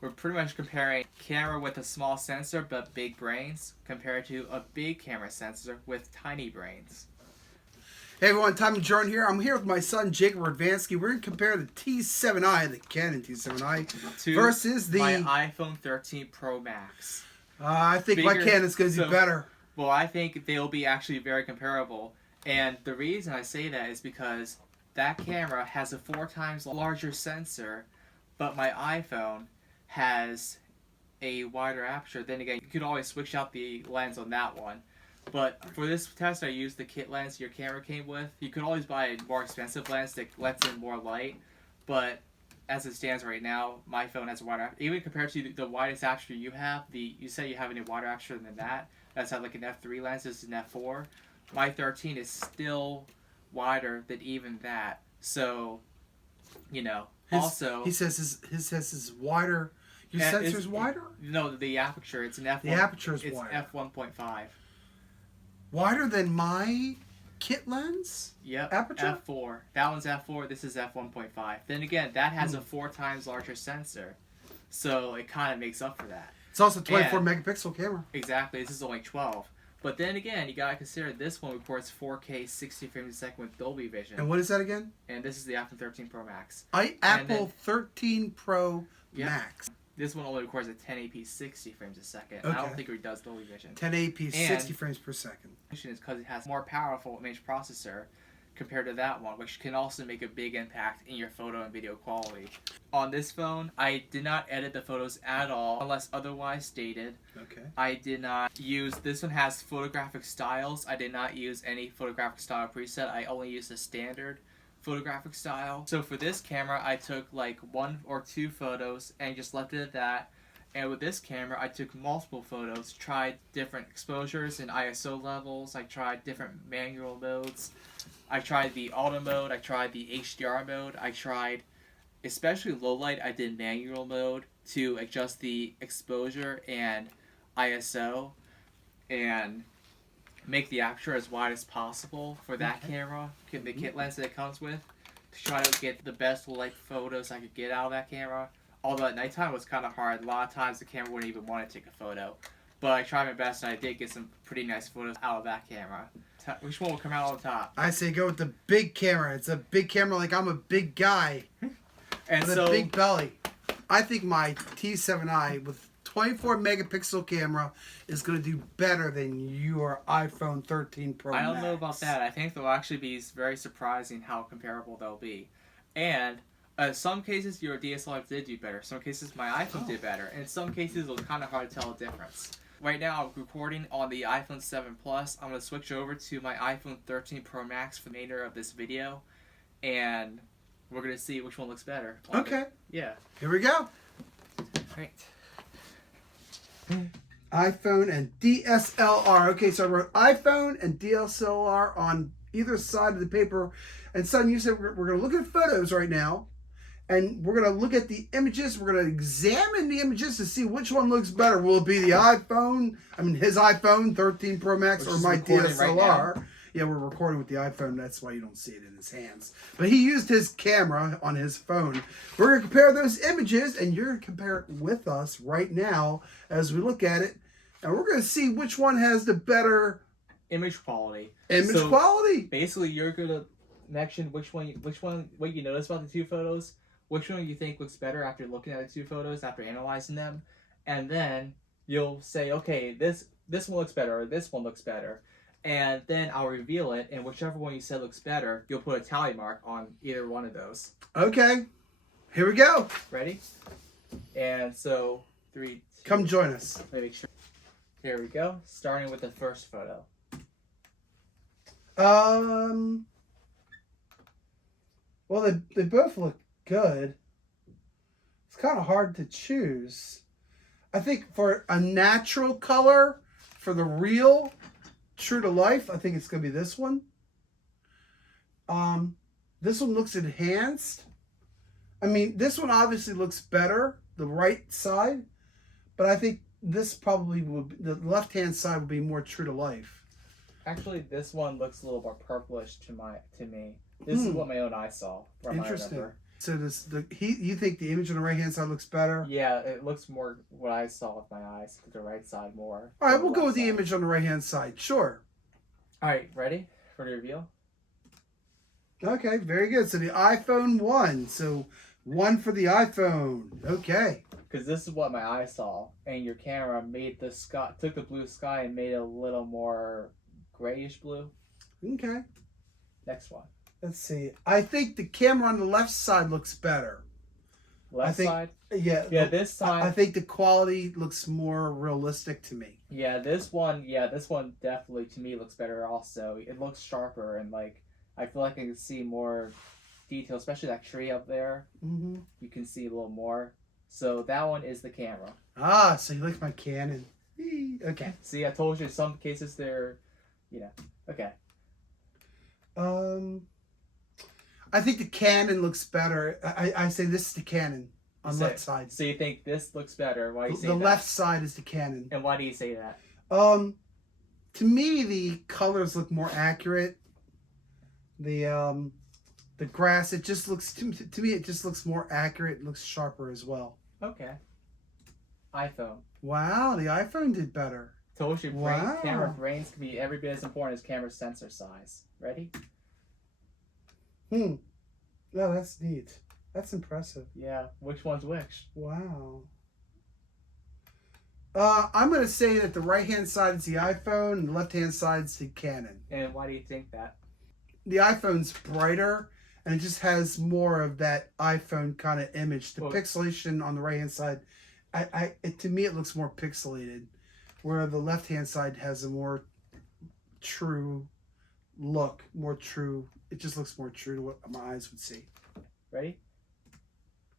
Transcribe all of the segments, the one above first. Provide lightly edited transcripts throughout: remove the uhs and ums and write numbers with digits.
we're pretty much comparing camera with a small sensor but big brains compared to a big camera sensor with tiny brains. Hey everyone, Tom Jordan here. I'm here with my son Jacob Radvansky. We're going to compare the T7i, the Canon T7i, to versus the my iPhone 13 Pro Max. I think my Canon's going to do better. Well, I think they'll be actually very comparable. And the reason I say that is because that camera has a 4 times larger sensor, but my iPhone has a wider aperture. Then again, you could always switch out the lens on that one. But for this test, I used the kit lens your camera came with. You could always buy a more expensive lens that lets in more light. But as it stands right now, my phone has a wider aperture. Even compared to the widest aperture you have, you said you have any wider aperture than that. That's like an f3 lens. This is an f4. My 13 is still wider than even that. So, you know, he says his is wider. Your sensor's wider? No, the aperture. It's an f1. The aperture is wider. It's f1.5. Wider than my kit lens? Yep. Aperture? f4. That one's f4. This is f1.5. Then again, that has a 4 times larger sensor. So it kind of makes up for that. It's also a 24 megapixel camera. Exactly. This is only 12. But then again, you gotta consider this one records 4K 60 frames a second with Dolby Vision. And what is that again? And this is the iPhone 13 Pro Max. Apple 13 Pro Max. This one only records at 1080p 60 frames a second. Okay. I don't think it does Dolby Vision. 1080p 60 frames per second. Is because it has more powerful image processor compared to that one, which can also make a big impact in your photo and video quality. On this phone, I did not edit the photos at all unless otherwise stated. Okay. I did not use, this one has photographic styles. I did not use any photographic style preset. I only used the standard photographic style. So for this camera, I took like 1 or 2 photos and just left it at that. And with this camera, I took multiple photos, tried different exposures and ISO levels. I tried different manual modes. I tried the auto mode. I tried the HDR mode. I tried, especially low light, I did manual mode to adjust the exposure and ISO and make the aperture as wide as possible for that camera, the kit lens that it comes with, to try to get the best light photos I could get out of that camera. Although at nighttime was kind of hard. A lot of times the camera wouldn't even want to take a photo. But I tried my best and I did get some pretty nice photos out of that camera. Which one will come out on top? I say go with the big camera. It's a big camera like I'm a big guy. And with a big belly. I think my T7i with 24 megapixel camera is going to do better than your iPhone 13 Pro Max. I don't know about that. I think they'll actually be very surprising how comparable they'll be. And in some cases, your DSLR did do better. Some cases, my iPhone did better. In some cases, it was kind of hard to tell the difference. Right now, I'm recording on the iPhone 7 Plus. I'm going to switch over to my iPhone 13 Pro Max for the remainder of this video. And we're going to see which one looks better. Okay. Yeah. Here we go. Great. iPhone and DSLR. Okay, so I wrote iPhone and DSLR on either side of the paper. And son, you said we're going to look at photos right now. And we're going to look at the images. We're going to examine the images to see which one looks better. Will it be the iPhone, his iPhone 13 Pro Max, or my DSLR? Right, yeah, we're recording with the iPhone. That's why you don't see it in his hands. But he used his camera on his phone. We're going to compare those images, and you're going to compare it with us right now as we look at it. And we're going to see which one has the better image quality. Quality. Basically, you're going to mention which one, what you notice about the 2 photos. Which one you think looks better after looking at the 2 photos, after analyzing them, and then you'll say, okay, this one looks better, or this one looks better, and then I'll reveal it, and whichever one you said looks better, you'll put a tally mark on either one of those. Okay, here we go. Ready? And so, 3, 2, come join us. Let me make sure. Here we go, starting with the first photo. Well, they both look good. It's kind of hard to choose. I think for a natural color, for the real, true to life, I think it's going to be this one. This one looks enhanced. This one obviously looks better, the right side, but I think this probably would, the left-hand side would be more true to life. Actually, this one looks a little more purplish to me. This is what my own eye saw. Interesting. So you think the image on the right hand side looks better? Yeah, it looks more what I saw with my eyes to the right side more. All right, than we'll go with the side. image on the right hand side. Sure. All right, ready for the reveal? Okay, very good. So the iPhone 1. So 1 for the iPhone. Okay. Because this is what my eyes saw, and your camera made the sky, took the blue sky and made it a little more grayish blue. Okay. Next one. Let's see. I think the camera on the left side looks better. Left side? Yeah. Yeah, this side. I think the quality looks more realistic to me. Yeah, this one definitely to me looks better also. It looks sharper and like, I feel like I can see more detail, especially that tree up there. Mm-hmm. You can see a little more. So that one is the camera. Ah, so you like my Canon. Okay. See, I told you in some cases they're, okay. I think the Canon looks better. I say this is the Canon on the left side. So you think this looks better? Why do you say the that? left side is the Canon. And why do you say that? To me the colors look more accurate. The grass, it just looks to me it just looks more accurate. It looks sharper as well. Okay. iPhone. Wow, the iPhone did better. Told you, Wow. Camera brains can be every bit as important as camera sensor size. Ready? Oh, that's neat. That's impressive. Yeah. Which one's which? Wow. I'm going to say that the right-hand side is the iPhone and the left-hand side is the Canon. And why do you think that? The iPhone's brighter and it just has more of that iPhone kind of image. The pixelation on the right-hand side, to me it looks more pixelated, where the left-hand side has a more true look, more true. It just looks more true to what my eyes would see. Ready?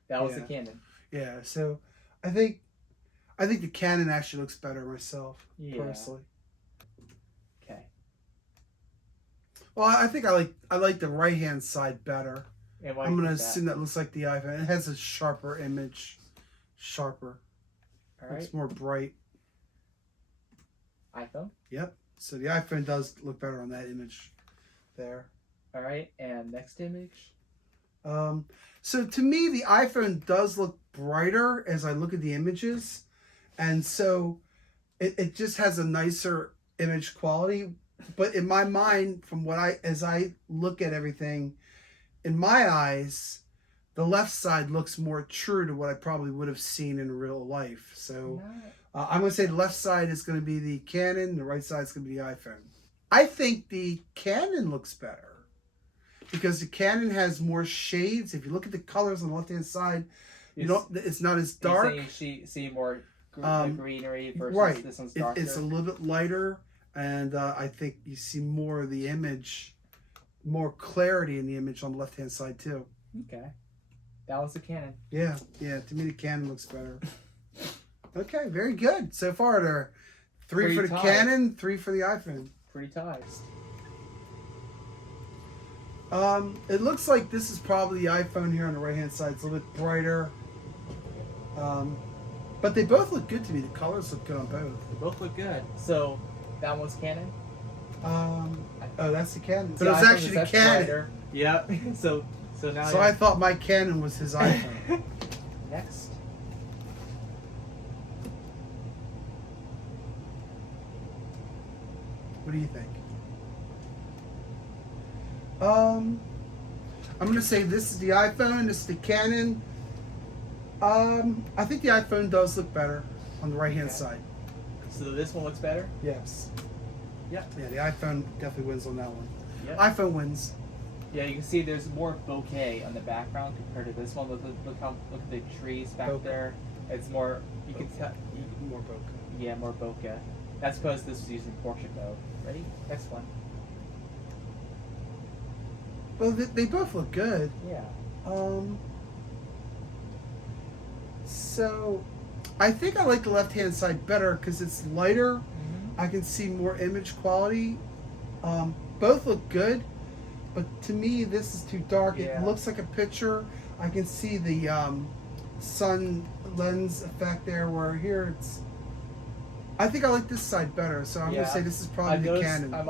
That was the Canon. Yeah, so I think the Canon actually looks better myself, personally. Okay. Well, I think I like the right hand side better. And why I'm gonna assume that looks like the iPhone. It has a sharper image, sharper. All right. It's more bright. iPhone. Yep. So the iPhone does look better on that image, there. All right, and next image. So to me, the iPhone does look brighter as I look at the images, and so it just has a nicer image quality. But in my mind, as I look at everything, in my eyes, the left side looks more true to what I probably would have seen in real life. So I'm going to say the left side is going to be the Canon, the right side is going to be the iPhone. I think the Canon looks better because the Canon has more shades. If you look at the colors on the left-hand side, it's not as dark. You see more greenery versus right. This one's darker. It's a little bit lighter, and I think you see more of the image, more clarity in the image on the left-hand side too. Okay. That was the Canon. Yeah. To me, the Canon looks better. Okay, very good. So far, there are 3 for the Canon, 3 for the iPhone. Pretty ties. It looks like this is probably the iPhone here on the right-hand side. It's a little bit brighter. But they both look good to me. The colors look good on both. They both look good. So, that one's Canon? That's the Canon. So But it was actually the Canon. Brighter. Yep. So now. So I thought my Canon was his iPhone. Next. What do you think? I'm going to say this is the iPhone. This is the Canon. I think the iPhone does look better on the right-hand side. So this one looks better? Yes. Yep. Yeah, the iPhone definitely wins on that one. Yep. iPhone wins. Yeah, you can see there's more bokeh on the background compared to this one. Look at the trees back there. It's more. You can tell. More bokeh. Yeah, more bokeh. That's because this was using portrait mode. Ready? Next one. Well, they both look good. Yeah. So, I think I like the left-hand side better because it's lighter. Mm-hmm. I can see more image quality. Both look good, but to me, this is too dark. Yeah. It looks like a picture. I can see the sun lens effect there, where here it's... I think I like this side better, so I'm going to say this is probably the Canon. I'm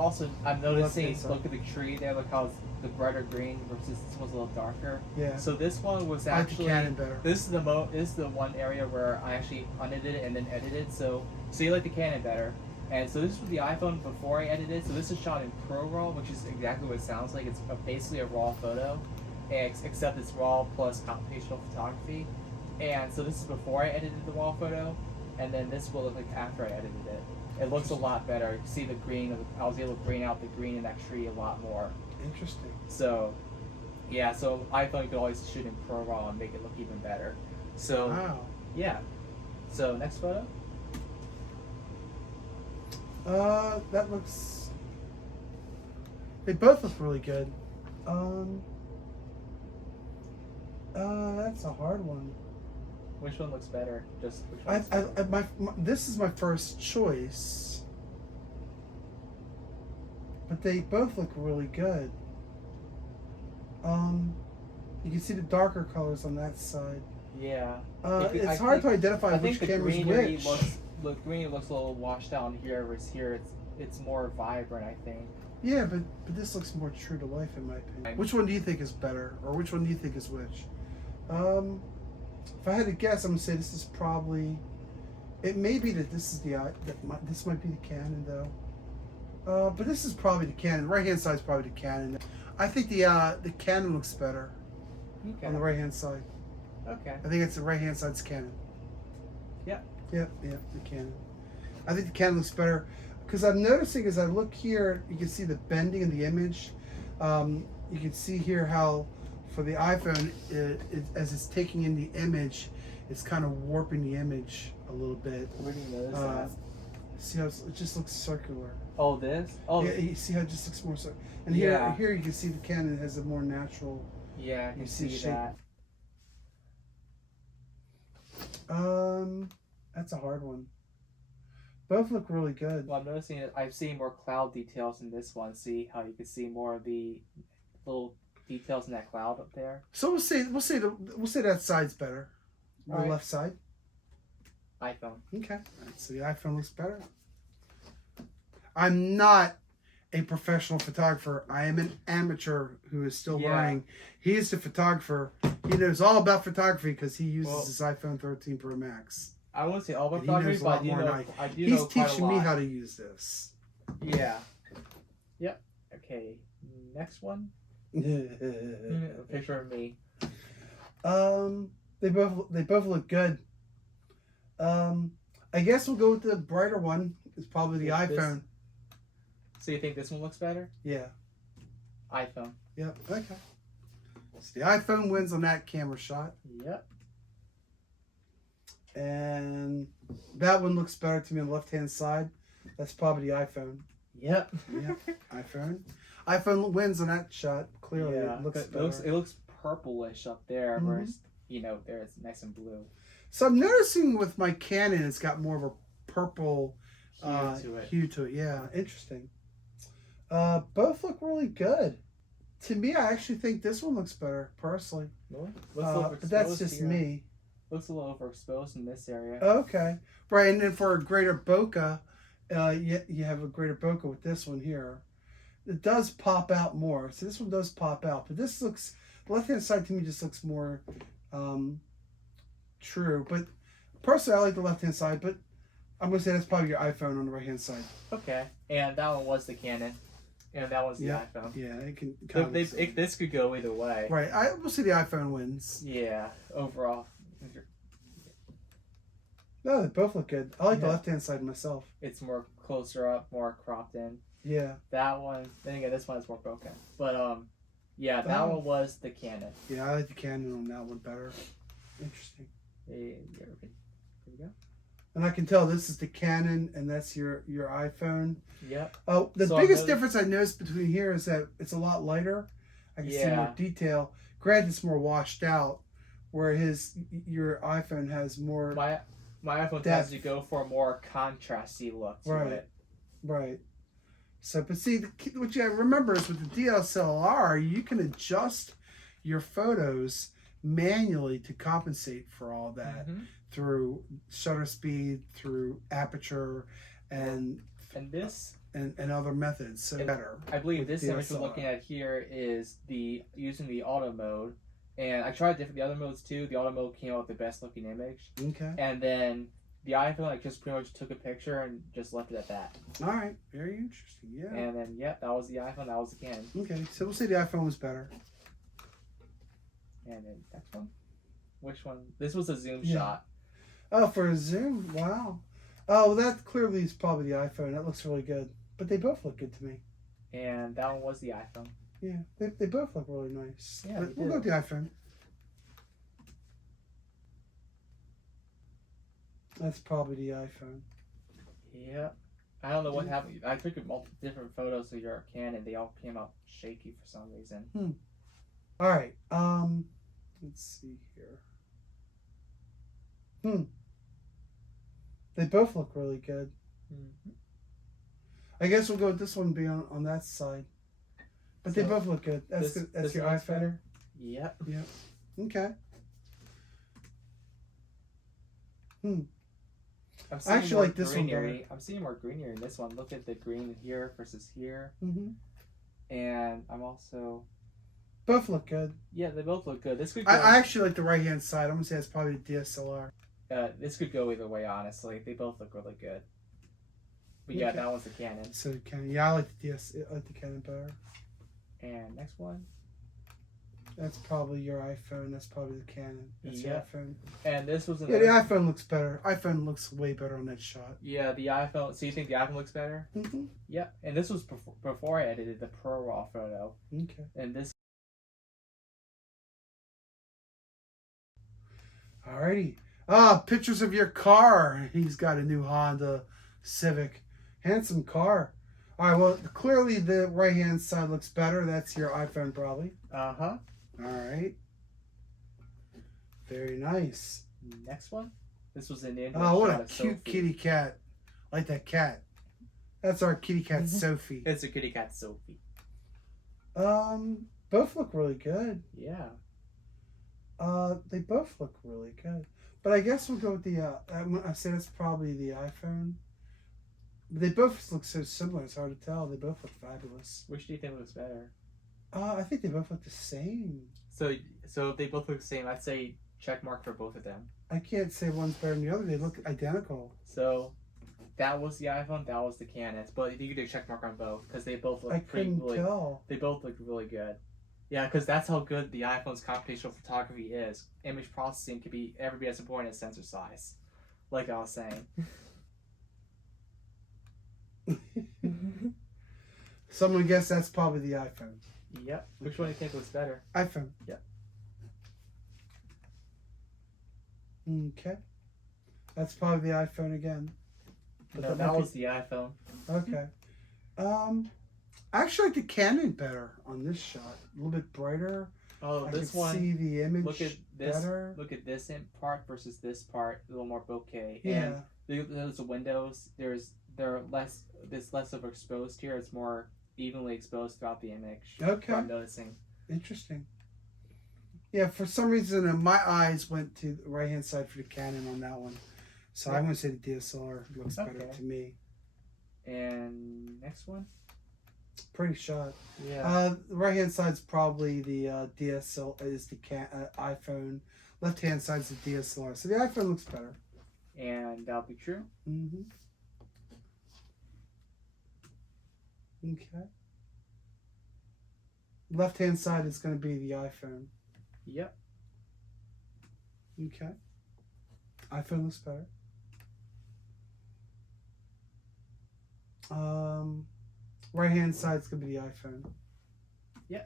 noticing, look at the tree there, look how the brighter green versus this one's a little darker. Yeah. So this one was I like the actually Canon better. this is the one area where I actually unedited it and then edited. So you like the Canon better. And so this was the iPhone before I edited. So this is shot in ProRAW, which is exactly what it sounds like. It's basically a raw photo, except it's raw plus computational photography. And so this is before I edited the raw photo, and then this will look like after I edited it. It looks a lot better. You can see the green. I was able to bring out the green in that tree a lot more. Interesting. So, yeah. So iPhone, you could always shoot in ProRAW and make it look even better. So, Wow. yeah. So next photo. That looks. They both look really good. That's a hard one. Which one looks better? Just which one? my this is my first choice, but they both look really good. You can see the darker colors on that side. Yeah. It's hard to identify which camera's which. The green looks a little washed out, and here, whereas here it's more vibrant, I think. Yeah, but this looks more true to life in my opinion. Which one do you think is better, or which one do you think is which? If I had to guess, I'm gonna say this is probably. It may be that this is this might be the Canon though. But this is probably the Canon. Right hand side is probably the Canon. I think the Canon looks better on the right hand side. Okay. I think it's the right hand side's Canon. Yep. Yep, the Canon. I think the Canon looks better because I'm noticing as I look here, you can see the bending in the image. You can see here how for the iPhone, as it's taking in the image, it's kind of warping the image a little bit. Where do you notice that? See how it just looks circular. Oh, this? Oh, yeah. You see how it just looks more circular. And yeah. here you can see the Canon has a more natural. Yeah, I can see shape. that. That's a hard one. Both look really good. Well, I'm noticing that I've seen more cloud details in this one. See how you can see more of the little details in that cloud up there. So we'll say that side's better. The All right. left side. iPhone. Okay. So the iPhone looks better. I'm not a professional photographer. I am an amateur who is still learning. He is the photographer. He knows all about photography because he uses his iPhone 13 Pro Max. I wouldn't say all about And he knows photography, a but lot more than I do He's know quite a teaching me lot. how to use this. Yeah. Yep. Okay. Next one. A picture of me. They both look good. I guess we'll go with the brighter one. It's probably the iPhone. So you think this one looks better? Yeah. iPhone. Yep. Okay. So the iPhone wins on that camera shot. Yep. And that one looks better to me on the left-hand side. That's probably the iPhone. Yep. Yep. iPhone. iPhone wins on that shot. Clearly, Yeah. it looks better. It looks purplish up there, whereas there it's nice and blue. So I'm noticing with my Canon, it's got more of a purple Hue to it. Yeah, interesting. Both look really good. To me, I actually think this one looks better, personally. Really? But that's just here. me. Looks a little overexposed in this area. Okay. Right, and then for a greater bokeh, you have a greater bokeh with this one here. It does pop out more. So this one does pop out. But this looks, the left-hand side to me just looks more true. But personally, I like the left-hand side. But I'm going to say that's probably your iPhone on the right-hand side. Okay. And that one was the Canon. And that one's the iPhone. Yeah, it can. This could go either way. Right. We'll see the iPhone wins. Yeah. Overall. No, they both look good. I like the left-hand side myself. It's more closer up, more cropped in. Yeah. That one. Then again, this one is more broken. But yeah, that one was the Canon. Yeah, I like the Canon on that one better. Interesting. Here we go. And I can tell this is the Canon, and that's your iPhone. Yep. Oh, the biggest difference I noticed between here is that it's a lot lighter. I can see more detail. Granted, it's more washed out, where your iPhone has more. My iPhone tends to go for a more contrasty look to it. Right. So, but see, what you remember is with the DSLR, you can adjust your photos manually to compensate for all that through shutter speed, through aperture, and this and other methods. So better. I believe with this image we're DSLR. looking at here is using the auto mode, and I tried the other modes too. The auto mode came out with the best looking image, Okay. and then the iPhone like just pretty much took a picture and just left it at that. All right. Very interesting. Yeah. And then that was the iPhone. That was the Canon. Okay. So we'll say the iPhone was better. And then next one, which one? This was a zoom Yeah. shot. Oh, for a zoom. Wow. Oh, well, that clearly is probably the iPhone. That looks really good. But they both look good to me. And that one was the iPhone. Yeah, they both look really nice. Yeah, But they we'll go do. with the iPhone. That's probably the iPhone. Yeah. I don't know what happened. I took multiple different photos of your Canon. They all came out shaky for some reason. All right. Let's see here. They both look really good. Mm-hmm. I guess we'll go with this one being on that side. But they So, both look good. That's good. That's this your one looks iPhone. better? Yep. Yep. Okay. I'm I actually more like this one better. greenery. I'm seeing more greenery in this one. Look at the green here versus here. Mm-hmm. And I'm also... Both look good. Yeah, they both look good. This could go, I actually like the right hand side. I'm gonna say it's probably the DSLR. this could go either way, honestly. They both look really good. But yeah, Okay. that one's the Canon. So Canon. Yeah, I like the I like the Canon better. And next one. That's probably your iPhone. That's probably the Canon. That's your Yeah. iPhone. And this was Yeah, another... the iPhone looks better. iPhone looks way better on that shot. Yeah, the iPhone. So you think the iPhone looks better? Mm-hmm. Yeah. And this was before I edited the Pro Raw photo. Okay. And this... Alrighty. Pictures of your car. He's got a new Honda Civic. Handsome car. Alright, well, clearly the right-hand side looks better. That's your iPhone, probably. Uh-huh. Alright. Very nice. Next one. This was an indoor Oh, what shot a of cute Sophie. kitty cat. Like that cat. That's our kitty cat, Mhm. Sophie. It's a kitty cat Sophie. Both look really good. Yeah. They both look really good. But I guess we'll go with the, I say that's probably the iPhone. They both look so similar, it's hard to tell. They both look fabulous. Which do you think looks better? I think they both look the same. So if they both look the same, I'd say check mark for both of them. I can't say one's better than the other. They look identical. So that was the iPhone, that was the Canon. But you could do a check mark on both because they both look I couldn't really, tell. they both look really good. Yeah, because that's how good the iPhone's computational photography is. Image processing can be every bit as important as sensor size, like I was saying. Someone guess that's probably the iPhone. Yep. Which one do you think looks better? iPhone. Yeah. Okay. That's probably the iPhone again. But No, that was the iPhone. Okay. I actually like the Canon better on this shot. A little bit brighter. Oh, I this can one. see the image Look at this. better. Look at this part versus this part. A little more bokeh. Yeah. And those windows. They're less. There's less of exposed here. It's more evenly exposed throughout the image. Okay. I'm noticing. Interesting. Yeah, for some reason my eyes went to the right hand side for the Canon on that one. So I'm going to say the DSLR looks better Okay. to me. And next one. Pretty shot. Yeah. The right hand side's probably the DSLR is the iPhone. Left hand side's the DSLR. So the iPhone looks better. And that'll be true. Mm-hmm. Okay. Left hand side is going to be the iPhone. Yep. Okay. iPhone looks better. Right hand side's gonna be the iPhone. Yeah.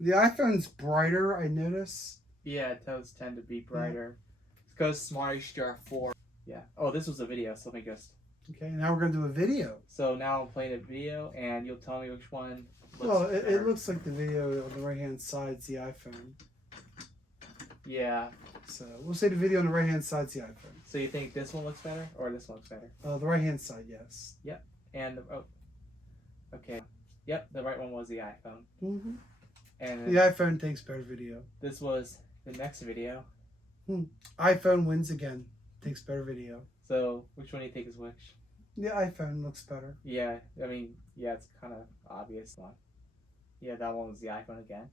The iPhone's brighter, I notice. Yeah, toes tend to be brighter. Because Smart HDR4. Yeah. Oh, this was a video, so let me just. Okay, now we're gonna do a video. So now I'm playing a video, and you'll tell me which one looks Well, it better. looks like the video on the right hand side's the iPhone. Yeah. So we'll say the video on the right hand side's the iPhone. So you think this one looks better, or this one looks better? The right hand side, yes. And okay. Yep, the right one was the iPhone. Mm-hmm. And The iPhone takes better video. this was the next video. iPhone wins again. Takes better video. So which one do you think is which? The iPhone looks better. Yeah, I mean, yeah, it's kind of obvious one. Yeah, that one was the iPhone again.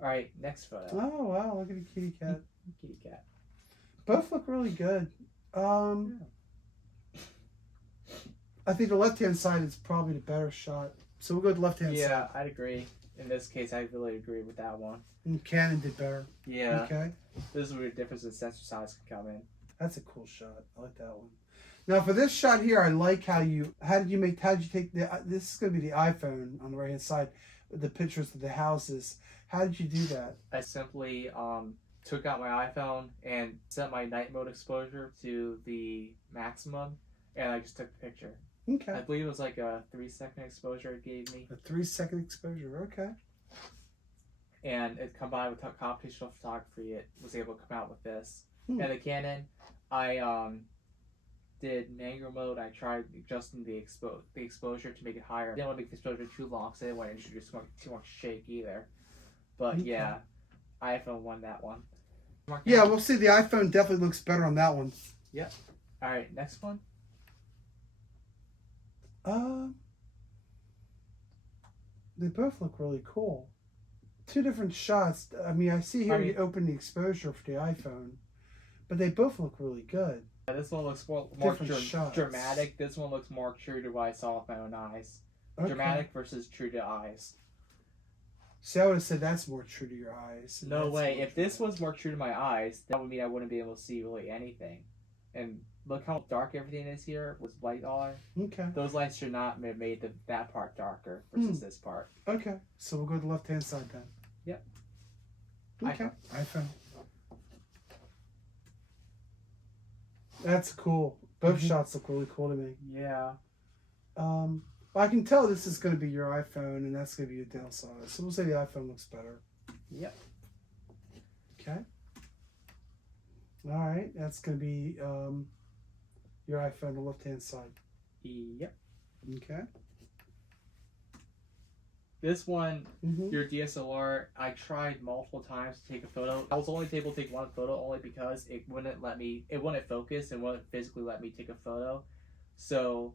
All right, next photo. Oh wow, look at the kitty cat. Kitty cat. Both look really good. I think the left-hand side is probably the better shot. So we'll go with the left-hand side. Yeah, I'd agree. In this case, I really agree with that one. And Canon did better. Yeah. Okay. This is where the difference in sensor size can come in. That's a cool shot. I like that one. Now for this shot here, I like how did you take this is going to be the iPhone on the right-hand side, the pictures of the houses. How did you do that? I simply took out my iPhone and set my night mode exposure to the maximum, and I just took the picture. Okay. I believe it was like a 3-second exposure it gave me. A 3-second exposure, okay. And it combined with computational photography, it was able to come out with this. And the Canon, I did manual mode. I tried adjusting the exposure to make it higher. I didn't want to make the exposure too long, so I didn't want to introduce too much shake either. But yeah, iPhone won that one. Yeah, we'll see. The iPhone definitely looks better on that one. Yep. All right, next one. They both look really cool. Two different shots. I mean, I see here you open the exposure for the iPhone, but they both look really good. Yeah, this one looks more dramatic. This one looks more true to what I saw with my own eyes. Okay. Dramatic versus true to eyes. See, I would have said that's more true to your eyes. No way. If this was more true to my eyes, that would mean I wouldn't be able to see really anything. And look how dark everything is here with light on. Okay. Those lights should not have made that part darker versus this part. Okay. So we'll go to the left-hand side then. Yep. Okay. iPhone. That's cool. Both shots look really cool to me. Yeah. I can tell this is going to be your iPhone and that's going to be your DSLR. So we'll say the iPhone looks better. Yep. Okay. All right. That's going to be your iPhone on the left-hand side. Yep. Okay. This one, your DSLR, I tried multiple times to take a photo. I was only able to take one photo only because it wouldn't focus and wouldn't physically let me take a photo. So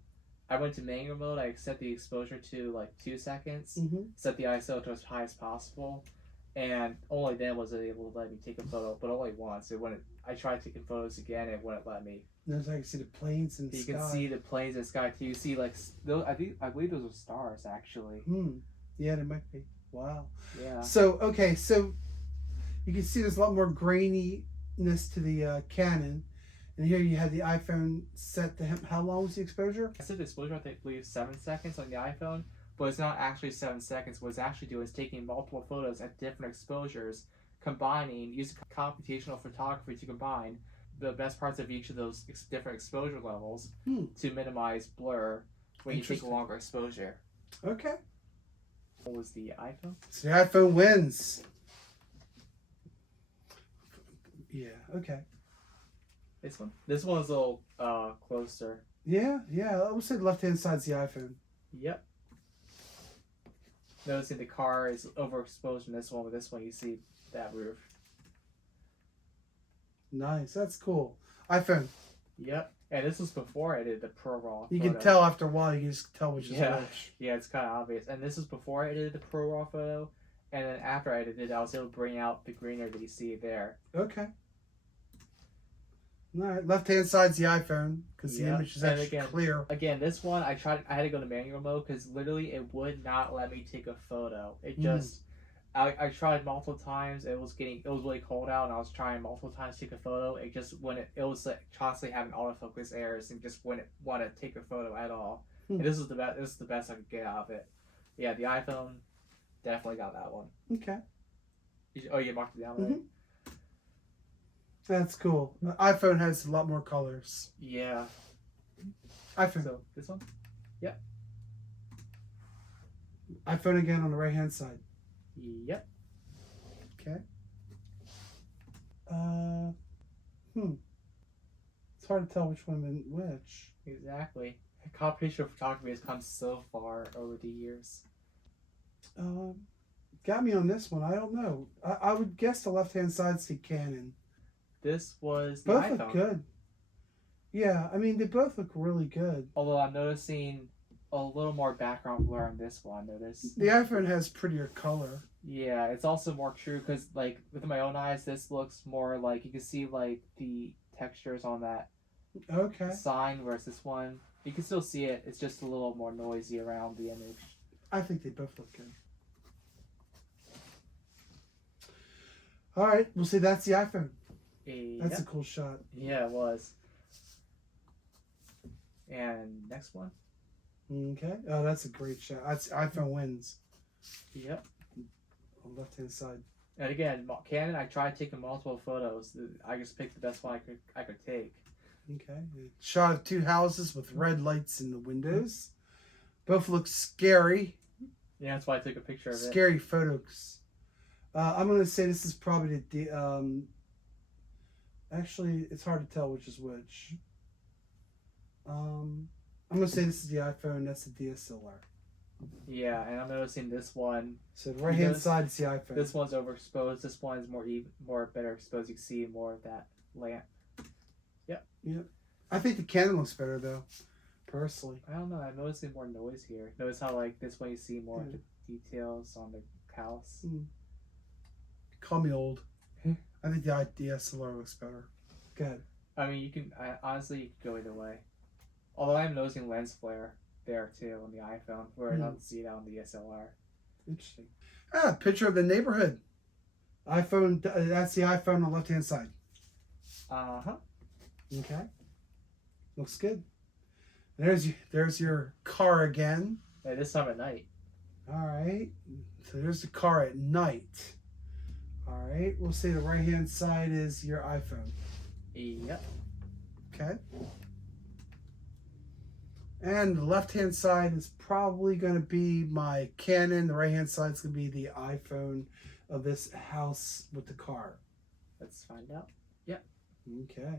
I went to manual mode. I set the exposure to like 2 seconds, set the ISO to as high as possible, and only then was it able to let me take a photo, but only once. It wouldn't. I tried taking photos again, and it wouldn't let me. There's I can see the planes and the sky. You can see the planes and sky too. You see like I believe those were stars actually. Yeah, they might be. Wow. Yeah. So okay, so you can see there's a lot more graininess to the Canon, and here you had the iPhone set to him. How long was the exposure? I said the exposure I believe 7 seconds on the iPhone, but it's not actually 7 seconds. What it's actually doing is taking multiple photos at different exposures, combining, using computational photography to combine the best parts of each of those different exposure levels to minimize blur when you take a longer exposure. Okay. What was the iPhone? So the iPhone wins. Yeah, okay. This one? This one's a little closer. Yeah. I would say the left-hand side's the iPhone. Yep. Noticing the car is overexposed in this one, but this one you see that roof. Nice, that's cool. iPhone. Yep. And this was before I did the Pro Raw. You can tell after a while, you can just tell which is which. Yeah, it's kind of obvious. And this was before I edited the Pro Raw photo. And then after I edited it, I was able to bring out the greener that you see there. Okay. All right, left-hand side's the iPhone because the image is actually clear. Again, this one, I had to go to manual mode because literally it would not let me take a photo. It just... I tried multiple times. It was really cold out, and I was trying multiple times to take a photo. It just wouldn't. It was like constantly having autofocus errors and just wouldn't want to take a photo at all. And this is the best. This is the best I could get out of it. Yeah, the iPhone definitely got that one. Okay. You marked it down, right? That's cool. The iPhone has a lot more colors. Yeah. iPhone. So this one. Yep. iPhone again on the right-hand side. Yep. Okay. It's hard to tell which one went which. Exactly. Computational photography has come so far over the years. Got me on this one. I don't know. I would guess the left-hand side's the Canon. This was the Both iPhone. look good. Yeah, I mean, they both look really good. Although I'm noticing a little more background blur on this one. Notice. The iPhone has prettier color. Yeah, it's also more true because, like, with my own eyes, this looks more like you can see like the textures on that Okay. sign, whereas this one you can still see it. It's just a little more noisy around the image. I think they both look good. All right, we'll see. That's the iPhone. That's Yep. a cool shot. Yeah, it was. And next one. Okay. Oh, that's a great shot. That's iPhone wins Yep. on the left-hand side. And again, Canon. I tried taking multiple photos. I just picked the best one I could take. Okay. Shot of two houses with red lights in the windows. Both look scary. Yeah, that's why I took a picture of it. Scary photos. I'm gonna say this is probably the. Actually, it's hard to tell which is which. I'm gonna say this is the iPhone. That's the DSLR. Yeah, and I'm noticing this one. So the right-hand Because side is the iPhone. This one's overexposed. This one is more better exposed. You can see more of that lamp. Yeah. I think the Canon looks better though, personally. I don't know. I'm noticing more noise here. Notice how like this one you see more of the details on the house. Call me old. I think the DSLR looks better. Good. I mean, honestly, you could go either way. Although I'm noticing lens flare there too on the iPhone, where I don't see it on the DSLR. Interesting. Picture of the neighborhood. iPhone. That's the iPhone on the left-hand side. Uh-huh. Okay. Looks good. There's your car again. Yeah, this time at night. All right. So there's the car at night. All right. We'll say the right-hand side is your iPhone. Yep. Okay. And the left-hand side is probably going to be my Canon. The right-hand side is going to be the iPhone of this house with the car. Let's find out. Yep. Okay.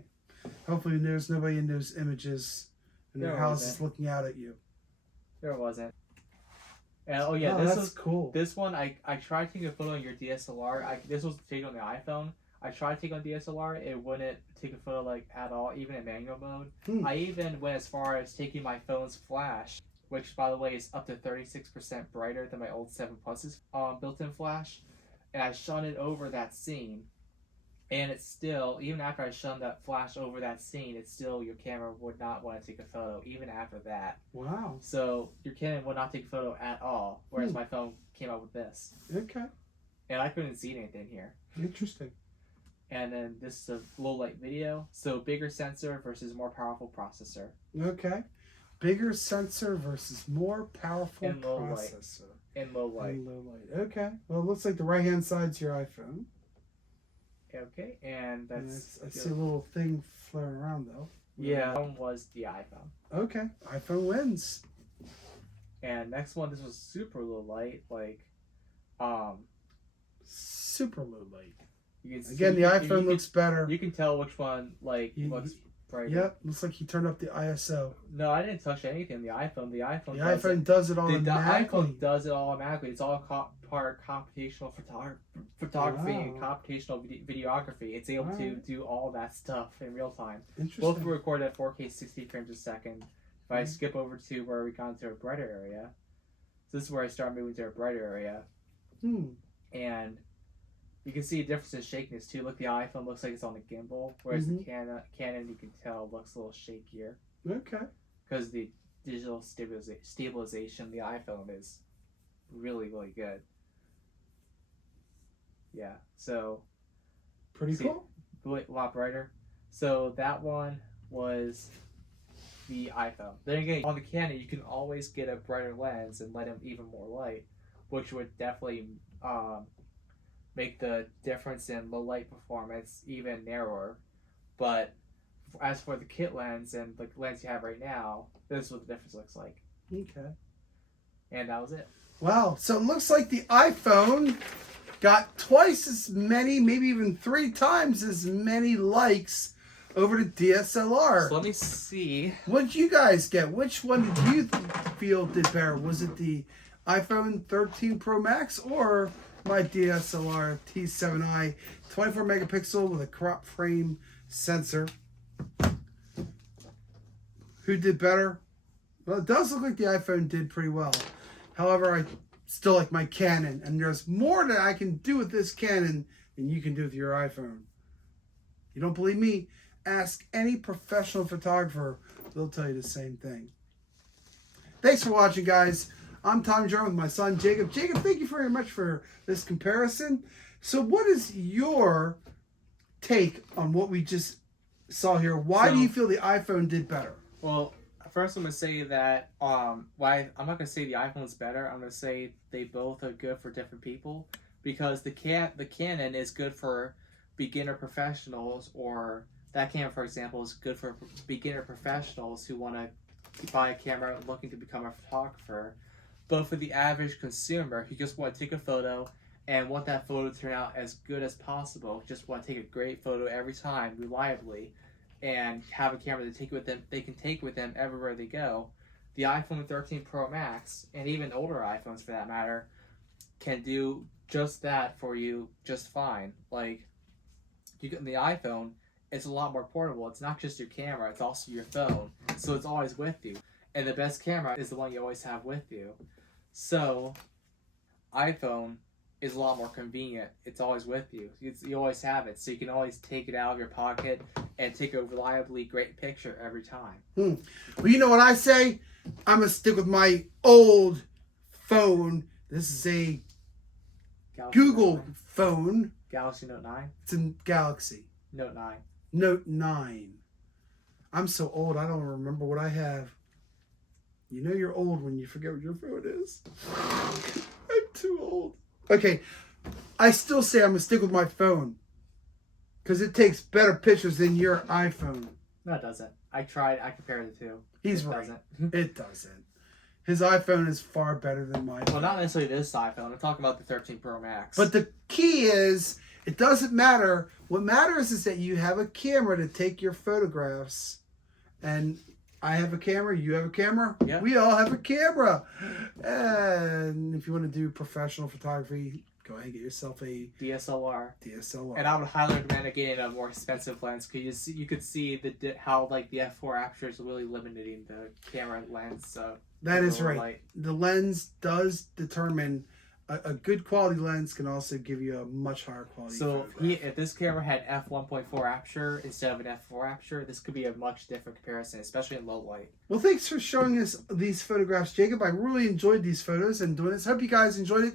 Hopefully there's nobody in those images and their There house wasn't. is looking out at you. There wasn't. And oh yeah, Oh, this that's was cool. This one I tried taking a photo on your DSLR. This was taken on the iPhone. I tried to take on DSLR. It wouldn't take a photo like at all, even in manual mode. I even went as far as taking my phone's flash, which by the way is up to 36% brighter than my old 7 Plus's built-in flash, and I shone it over that scene. And it's still, even after I shone that flash over that scene, it's still, your camera would not want to take a photo, even after that. Wow. So, your Canon would not take a photo at all, whereas my phone came out with this. Okay. And I couldn't see anything here. Interesting. And then this is a low light video, so bigger sensor versus more powerful processor. Okay. Bigger sensor versus more powerful And low light. processor. In low light. And low light. Okay. Well, it looks like the right-hand side's your iPhone. Okay, and that's... I see a little thing flaring around, though. Yeah, that one was the iPhone. Okay. iPhone wins. And next one, this was super low light, like, Super low light. you can Again, see, the iPhone looks better. You can tell which one, like, looks brighter. Yep. Looks like he turned up the ISO. No, I didn't touch anything. The iPhone The does iPhone it. does it The automatically. iPhone does it all automatically. It's all part computational photography and Wow. computational videography. It's able to Alright. do all that stuff in real time. Interesting. Both were recorded at 4K 60 frames a second. If I skip over to where we got into a brighter area, so this is where I start moving to a brighter area, and you can see a difference in shakiness too. Look, the iPhone looks like it's on the gimbal, whereas the Canon, you can tell, looks a little shakier. Okay. Because the digital stabilization of the iPhone is really, really good. Yeah, so Pretty cool. a lot brighter. So that one was the iPhone. Then again, on the Canon, you can always get a brighter lens and let in even more light, which would definitely make the difference in low light performance even narrower. But as for the kit lens and the lens you have right now, this is what the difference looks like. Okay. And that was it. Wow. So it looks like the iPhone got twice as many, maybe even 3 times as many likes over the DSLR. So let me see. What did you guys get? Which one did you feel did better? Was it the iPhone 13 Pro Max or my DSLR T7i 24 megapixel with a crop frame sensor? Who did better? Well, it does look like the iPhone did pretty well. However, I still like my Canon, and there's more that I can do with this Canon than you can do with your iPhone. You don't believe me? Ask any professional photographer. They'll tell you the same thing. Thanks for watching, guys. I'm Tommy Jordan with my son, Jacob. Jacob, thank you very much for this comparison. So what is your take on what we just saw here? Why do you feel the iPhone did better? Well, first I'm going to say that I'm not going to say the iPhone's better. I'm going to say they both are good for different people, because the Canon is good for beginner professionals, or that camera, for example, is good for beginner professionals who want to buy a camera looking to become a photographer. But for the average consumer who just want to take a photo and want that photo to turn out as good as possible, just want to take a great photo every time reliably, and have a camera to take with them, they can take with them everywhere they go, the iPhone 13 Pro Max, and even older iPhones for that matter, can do just that for you just fine. Like, you get the iPhone, it's a lot more portable. It's not just your camera, it's also your phone, so it's always with you. And the best camera is the one you always have with you. So, iPhone is a lot more convenient. It's always with you. You always have it, so you can always take it out of your pocket and take a reliably great picture every time. Well, you know what I say? I'm going to stick with my old phone. This is a Google phone. Galaxy Note 9? It's a Galaxy. Note 9. Note 9. I'm so old, I don't remember what I have. You know you're old when you forget what your phone is. I'm too old. Okay, I still say I'm going to stick with my phone, because it takes better pictures than your iPhone. No, it doesn't. I tried. I compared the two. He's right. It doesn't. His iPhone is far better than mine. Well, not necessarily this iPhone. I'm talking about the 13 Pro Max. But the key is, it doesn't matter. What matters is that you have a camera to take your photographs. And I have a camera. You have a camera. Yeah. We all have a camera. And if you want to do professional photography, go ahead and get yourself a DSLR. DSLR. And I would highly recommend getting a more expensive lens, because you could see how like the f4 aperture is really limiting the camera lens. So that is right. Light. The lens does determine. A good quality lens can also give you a much higher quality. So if this camera had f1.4 aperture instead of an f4 aperture, this could be a much different comparison, especially in low light. Well, thanks for showing us these photographs, Jacob. I really enjoyed these photos and doing this. Hope you guys enjoyed it.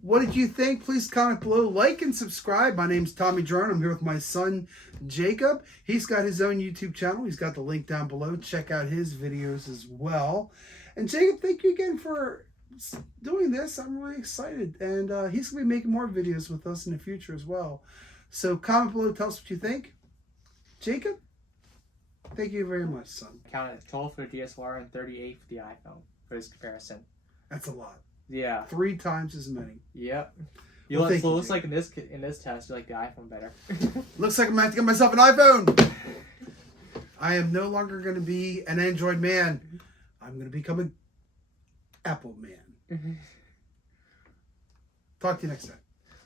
What did you think? Please comment below, like and subscribe. My name's Tommy Jordan. I'm here with my son, Jacob. He's got his own YouTube channel. He's got the link down below. Check out his videos as well. And Jacob, thank you again for doing this. I'm really excited, and he's gonna be making more videos with us in the future as well. So comment below, tell us what you think. Jacob, thank you very much, son. Counted 12 for the DSLR and 38 for the iPhone for this comparison. That's a lot. Yeah, 3 times as many. Yep. So it looks like in this test you like the iPhone better. Looks like I'm gonna have to get myself an iPhone. I am no longer gonna be an Android man. I'm gonna become an Apple man. Talk to you next time.